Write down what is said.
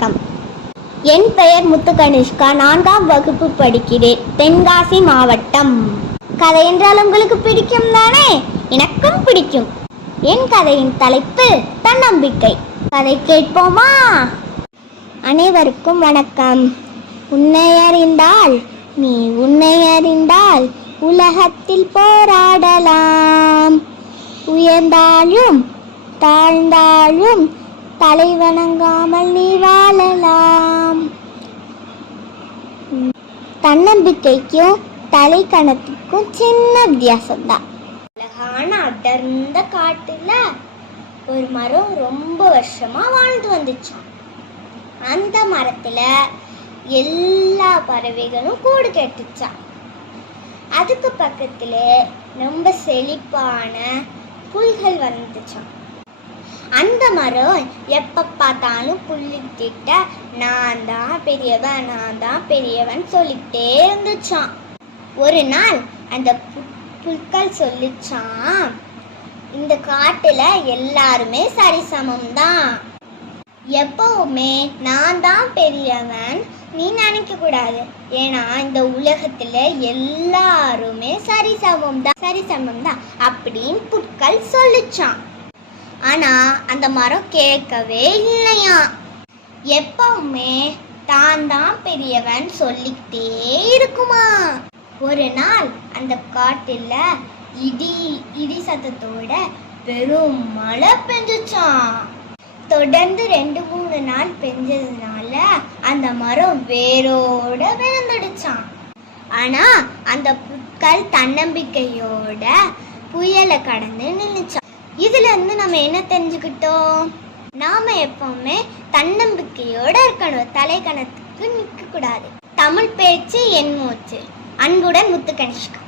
வணக்கம். என் பெயர் முத்துகனிஷ்கா. நான்காம் வகுப்பு படிக்கிறேன். தென்காசி மாவட்டம். கதை என்றால் உங்களுக்கு பிடிக்கும் தானே? எனக்கும் பிடிக்கும். என் கதையின் தலைப்பு தன்னம்பிக்கை. கதை கேட்போமா? அனைவருக்கும் வணக்கம். உன்னை அறிந்தால் நீ உன்னை அறிந்தால் உலகத்தில் போராடலாம். உயர்ந்தாலும் தாழ்ந்தாலும் தலை வணங்காமல் நீ வாழலாம். தன்னம்பிக்கைக்கும் தலை கணத்துக்கும் சின்ன வித்தியாசம் தான் அழகான அடர்ந்த காட்டுல ஒரு மரம் ரொம்ப வருஷமா வாழ்ந்து வந்துச்சான் அந்த மரத்துல எல்லா பறவைகளும் கூடு கெட்டுச்சான் அதுக்கு பக்கத்துல ரொம்ப செழிப்பான புல்கள் வந்துச்சான் அந்த மரம் எப்போ பார்த்தாலும் புள்ளிக்கிட்ட நான் தான் பெரியவன் நான் தான் பெரியவன் சொல்லிக்கிட்டே இருந்துச்சான் ஒரு நாள் அந்த பு- புற்கள் சொல்லிச்சான் இந்த காட்டுல எல்லாருமே சரிசமம் தான் எப்பவுமே நான் தான் பெரியவன். நீ நினைக்க கூடாது. ஏன்னா இந்த உலகத்துல எல்லாருமே சரிசமம் தான் சரிசமம் தான் அப்படின்னு புட்கள் சொல்லிச்சான் ஆனா அந்த மரம் கேட்கவே இல்லையா? எப்பவுமே தான் தான் பெரியவன் சொல்லிக்கிட்டே இருக்குமா? ஒரு நாள் அந்த காட்டுல இடி இடி சத்தத்தோட பெரும் மழை பெஞ்சுச்சான் தொடர்ந்து ரெண்டு மூணு நாள் பெஞ்சதுனால அந்த மரம் வேரோட விழுந்துடுச்சான் ஆனா அந்த புட்கள் தன்னம்பிக்கையோட புயலை கடந்து நின்னுச்சான் இதுல இருந்து நம்ம என்ன தெரிஞ்சுக்கிட்டோம்? நாம எப்பவுமே தன்னம்பிக்கையோட இருக்கணும். தலைக்கணத்துக்கு நிற்கக்கூடாது தமிழ் பேச்சு என் மூச்சு. அன்புடன் முத்துக்கணிஷ்கா.